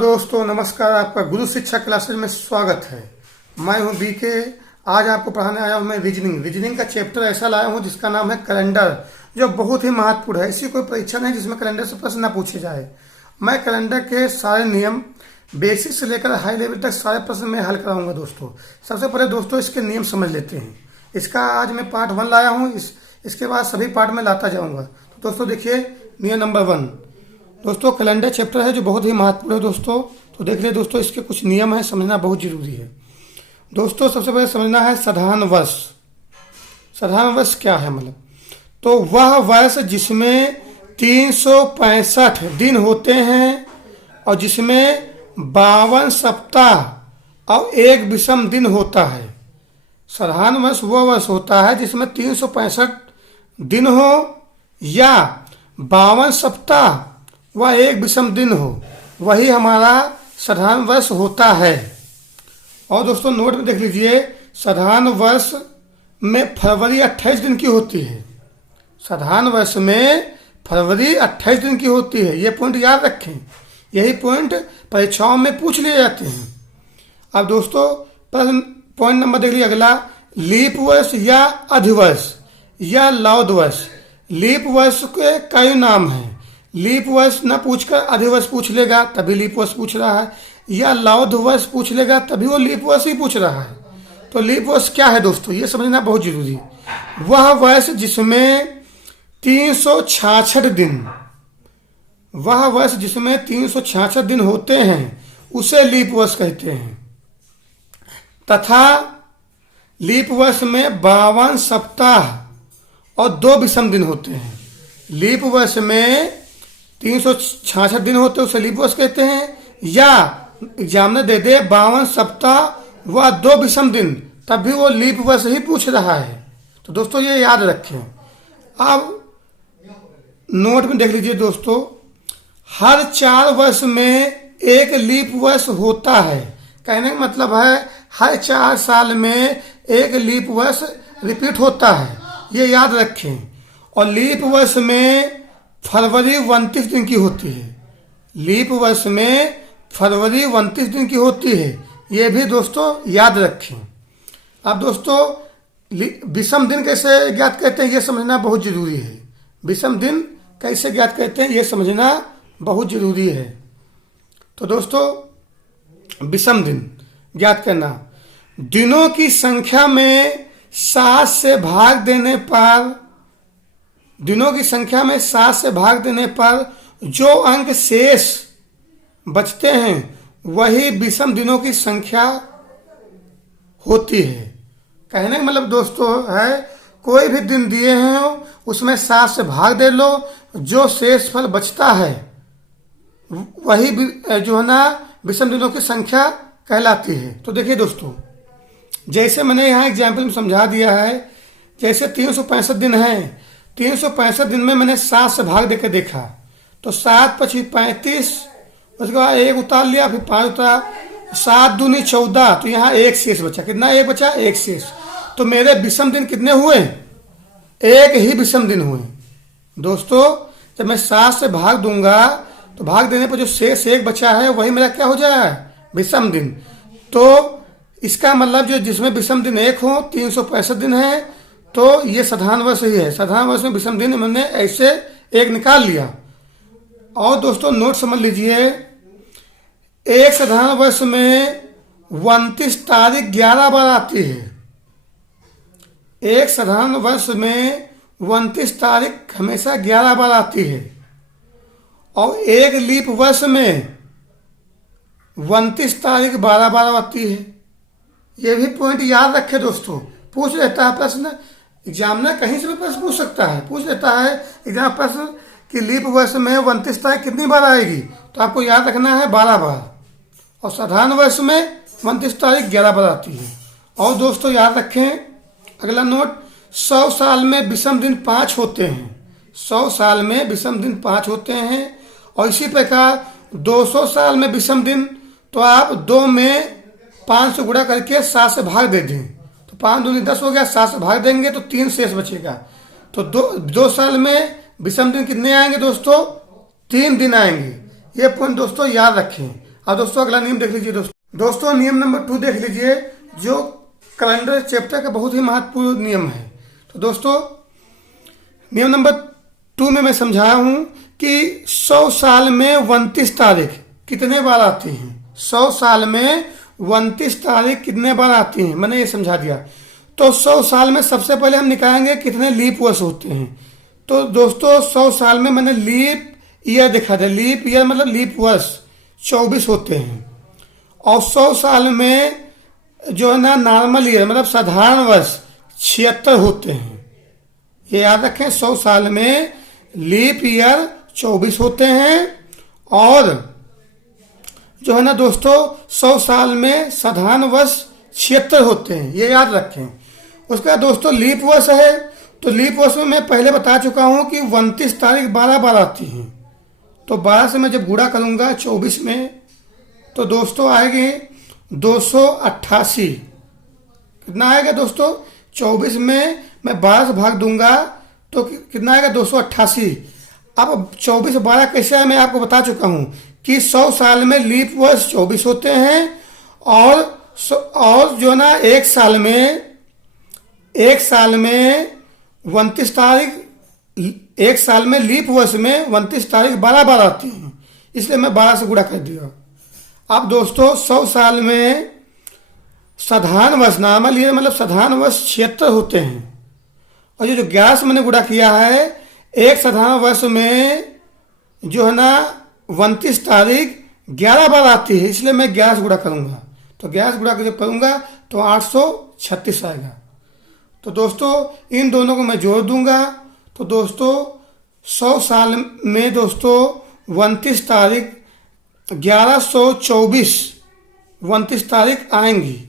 दोस्तों नमस्कार, आपका गुरु शिक्षा क्लासेज में स्वागत है। मैं हूं बीके। आज आपको पढ़ाने आया हूं मैं रीजनिंग का चैप्टर ऐसा लाया हूं जिसका नाम है कैलेंडर, जो बहुत ही महत्वपूर्ण है। ऐसी कोई परीक्षा नहीं जिसमें कैलेंडर से प्रश्न ना पूछे जाए। मैं कैलेंडर के सारे नियम बेसिक से लेकर हाई लेवल तक सारे प्रश्न में हल कराऊंगा दोस्तों। सबसे पहले दोस्तों इसके नियम समझ लेते हैं। इसका आज मैं पार्ट 1 लाया हूँ, इसके बाद सभी पार्ट में लाता जाऊंगा। तो दोस्तों देखिए नियम नंबर 1 दोस्तों, कैलेंडर चैप्टर है जो बहुत ही महत्वपूर्ण है दोस्तों। तो देख ले दोस्तों, इसके कुछ नियम है, समझना बहुत जरूरी है दोस्तों। सबसे पहले समझना है साधारण वर्ष। साधारण वर्ष क्या है मतलब, तो वह वर्ष जिसमें 365 दिन होते हैं और जिसमें 52 सप्ताह और 1 विषम दिन होता है। साधारण वर्ष वह वर्ष होता है जिसमें 365 दिन हो या 52 सप्ताह वह 1 विषम दिन हो, वही हमारा साधारण वर्ष होता है। और दोस्तों नोट में देख लीजिए, साधारण वर्ष में फरवरी 28 दिन की होती है। साधारण वर्ष में फरवरी 28 दिन की होती है, ये पॉइंट याद रखें। यही पॉइंट परीक्षाओं में पूछ लिए जाते हैं। अब दोस्तों पॉइंट नंबर देख लीजिए अगला, लीप वर्ष या अधिवर्ष या लौद वर्ष। लीप वर्ष के कई नाम हैं। लीप वर्ष न पूछकर अधिवर्ष पूछ लेगा तभी लीप वर्ष पूछ रहा है, या लौद वर्ष पूछ लेगा तभी वो लीप वर्ष ही पूछ रहा है। तो लीप वर्ष क्या है दोस्तों, ये समझना बहुत जरूरी है। वह वर्ष जिसमें 366 दिन, वह वर्ष जिसमें 366 दिन होते हैं उसे लीप वर्ष कहते हैं। तथा लीप वर्ष में 52 सप्ताह और 2 विषम दिन होते हैं। लीप वर्ष में 366 दिन होते हैं उसे लीप वर्ष कहते हैं, या एग्जामिनर दे दे 52 सप्ताह व 2 विषम दिन तब भी वो लीप वर्ष ही पूछ रहा है। तो दोस्तों ये याद रखें। अब नोट में देख लीजिए दोस्तों, हर 4 वर्ष में 1 लीप वर्ष होता है। कहने का मतलब है हर 4 साल में 1 लीप वर्ष रिपीट होता है, ये याद रखें। और लीप वर्ष में फरवरी 29 दिन की होती है। लीप वर्ष में फरवरी 29 दिन की होती है, ये भी दोस्तों याद रखें। अब दोस्तों विषम दिन कैसे ज्ञात करते हैं ये समझना बहुत जरूरी है। विषम दिन कैसे ज्ञात करते हैं ये समझना बहुत जरूरी है। तो दोस्तों विषम दिन ज्ञात करना, दिनों की संख्या में 7 से भाग देने पर, दिनों की संख्या में 7 से भाग देने पर जो अंक शेष बचते हैं वही विषम दिनों की संख्या होती है। कहने का मतलब दोस्तों है, कोई भी दिन दिए हैं उसमें 7 से भाग दे लो, जो शेष फल बचता है वही जो है ना विषम दिनों की संख्या कहलाती है। तो देखिए दोस्तों, जैसे मैंने यहाँ एग्जाम्पल में समझा दिया है, जैसे 365 दिन है, 365 दिन में मैंने 7 से भाग देकर देखा तो 7 पची 35, उसके बाद 1 उतार लिया, फिर 5 उतारा, 7 दूनी 14, तो यहाँ 1 शेष बचा। कितना 1 बचा? 1 शेष। तो मेरे विषम दिन कितने हुए? 1 ही विषम दिन हुए दोस्तों। जब मैं 7 से भाग दूंगा तो भाग देने पर जो शेष 1 बचा है वही मेरा क्या हो जाएगा? विषम दिन। तो इसका मतलब जो जिसमें विषम दिन 1 हो, 365 दिन है, तो ये साधारण वर्ष ही है। साधारण वर्ष में विषम दिन मैंने ऐसे 1 निकाल लिया। और दोस्तों नोट समझ लीजिए, एक साधारण वर्ष में 29 तारीख 11 बार आती है। एक साधारण वर्ष में 29 तारीख हमेशा 11 बार आती है। और एक लीप वर्ष में 29 तारीख 12 बार आती है। ये भी पॉइंट याद रखे दोस्तों, पूछ लेता है प्रश्न, एग्जामिनर कहीं से भी प्रश्न पूछ सकता है, पूछ लेता है एग्जाम प्रश्न कि लीप वर्ष में 29 तारीख कितनी बार आएगी, तो आपको याद रखना है 12 बार। और साधारण वर्ष में 29 तारीख 11 बार आती है। और दोस्तों याद रखें अगला नोट, 100 साल में विषम दिन 5 होते हैं। 100 साल में विषम दिन 5 होते हैं। और इसी प्रकार 200 साल में विषम दिन, तो आप 2 में 5 से गुणा करके 7 से भाग दे दें, तो 5 दूनी 10 हो गया, 7 से भाग देंगे तो 3 शेष बचेगा। तो 2 साल में विषम दिन कितने आएंगे दोस्तों? 3 दिन आएंगे। ये पॉइंट दोस्तों याद रखें। अब दोस्तों अगला नियम देख लीजिए दोस्तों नियम नंबर 2 देख लीजिए, जो कैलेंडर चैप्टर का बहुत ही महत्वपूर्ण नियम है। तो दोस्तों नियम नंबर 2 में मैं समझाया हूं कि 100 साल में 29 तारीख कितने बार आती हैं। 100 साल में 29 तारीख कितने बार आती हैं, मैंने ये समझा दिया। तो 100 साल में सबसे पहले हम निकालेंगे कितने लीप वर्ष होते हैं। तो दोस्तों 100 साल में मैंने लीप ईयर दिखा दिया। लीप ईयर मतलब लीप वर्ष 24 होते हैं। और 100 साल में जो है ना नॉर्मल ईयर मतलब साधारण वर्ष 76 होते हैं। ये याद रखें, 100 साल में लीप ईयर 24 होते हैं और जो है ना दोस्तों 100 साल में साधारण वर्ष 76 होते हैं, ये याद रखें। उसका दोस्तों लीप वर्ष है, तो लीप वर्ष में मैं पहले बता चुका हूं कि 29 तारीख 12 बार आती हैं। तो 12 से मैं जब गुणा करूंगा 24 में तो दोस्तों आएगी 288। कितना आएगा दोस्तों, 24 में मैं 12 से भाग दूंगा तो कितना आएगा 288। अब 24 12 कैसे है मैं आपको बता चुका हूं कि 100 साल में लीप वर्ष 24 होते हैं और जो ना एक साल में 29 तारीख, एक साल में लीप वर्ष में 29 तारीख 12 बार आती है, इसलिए मैं 12 से गुणा कर दिया। अब दोस्तों 100 साल में साधारण वर्ष नॉर्मल ईयर मतलब साधारण वर्ष 76 होते हैं और ये जो 11 से मैंने गुणा किया है, एक साधारण वर्ष में जो है ना 29 तारीख 11 बार आती है, इसलिए मैं 11 से गुणा करूंगा। तो 11 से गुणा जब करूंगा तो 836 आएगा। तो दोस्तों इन दोनों को मैं जोड़ दूंगा तो दोस्तों 100 साल में दोस्तों 29 तारीख 1124 29 तारीख आएंगी।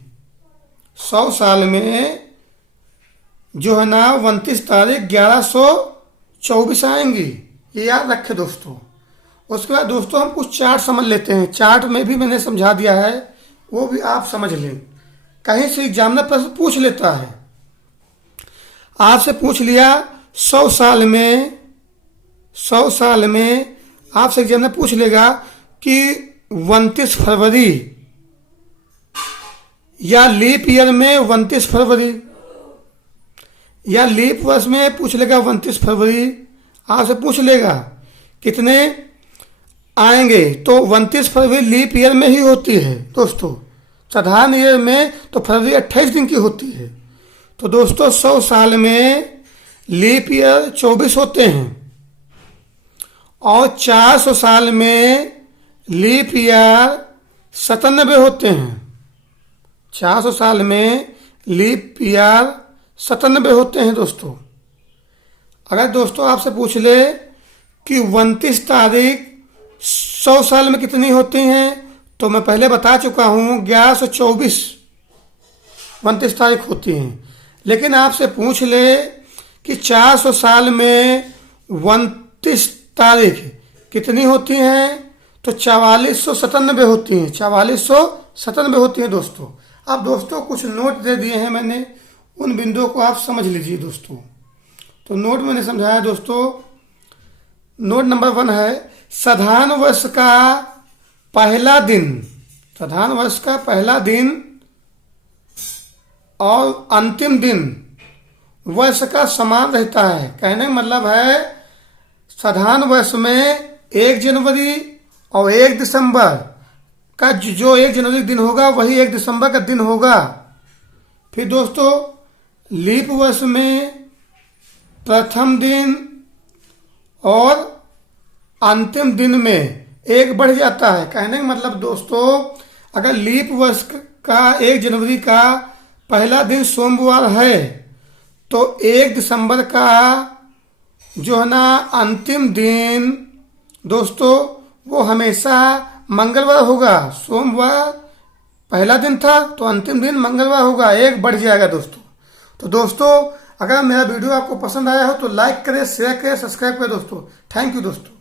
100 साल में जो है ना 29 तारीख 1124 आएंगी, ये याद रखें दोस्तों। उसके बाद दोस्तों हम कुछ चार्ट समझ लेते हैं। चार्ट में भी मैंने समझा दिया है, वो भी आप समझ लें। कहीं से एग्जामिनर प्रश्न पूछ लेता है, आपसे पूछ लिया 100 साल में आपसे एग्जामिनर पूछ लेगा कि 29 फरवरी या लीप ईयर में 29 फरवरी या लीप वर्ष में पूछ लेगा 29 फरवरी, आपसे पूछ लेगा कितने आएंगे। तो 29 फरवरी लीप ईयर में ही होती है दोस्तों। साधारण ईयर में तो फरवरी 28 दिन की होती है। तो दोस्तों 100 साल में लीप ईयर 24 होते हैं और 400 साल में लीप ईयर 97 होते हैं। 400 साल में लीप ईयर 97 होते हैं दोस्तों। अगर दोस्तों आपसे पूछ ले कि 29 तारीख 100 साल में कितनी होती हैं, तो मैं पहले बता चुका हूं 1124 29 तारीख होती हैं। लेकिन आपसे पूछ ले कि 400 साल में 29 तारीख कितनी होती हैं, तो 4497 होती हैं। 4497 होती हैं दोस्तों। अब दोस्तों कुछ नोट दे दिए हैं मैंने, उन बिंदुओं को आप समझ लीजिए दोस्तों। तो नोट मैंने समझाया दोस्तों। नोट नंबर 1 है साधारण वर्ष का पहला दिन, साधारण वर्ष का पहला दिन और अंतिम दिन वर्ष का समान रहता है। कहने का मतलब है साधारण वर्ष में 1 जनवरी और 1 दिसंबर का जो 1 जनवरी दिन होगा वही 1 दिसंबर का दिन होगा। फिर दोस्तों लीप वर्ष में प्रथम दिन और अंतिम दिन में 1 बढ़ जाता है। कहने का मतलब दोस्तों अगर लीप वर्ष का 1 जनवरी का पहला दिन सोमवार है तो 1 दिसंबर का जो है ना अंतिम दिन दोस्तों वो हमेशा मंगलवार होगा। सोमवार पहला दिन था तो अंतिम दिन मंगलवार होगा, 1 बढ़ जाएगा दोस्तों। तो दोस्तों अगर मेरा वीडियो आपको पसंद आया हो तो लाइक करें, शेयर करें, सब्सक्राइब करें दोस्तों। थैंक यू दोस्तों।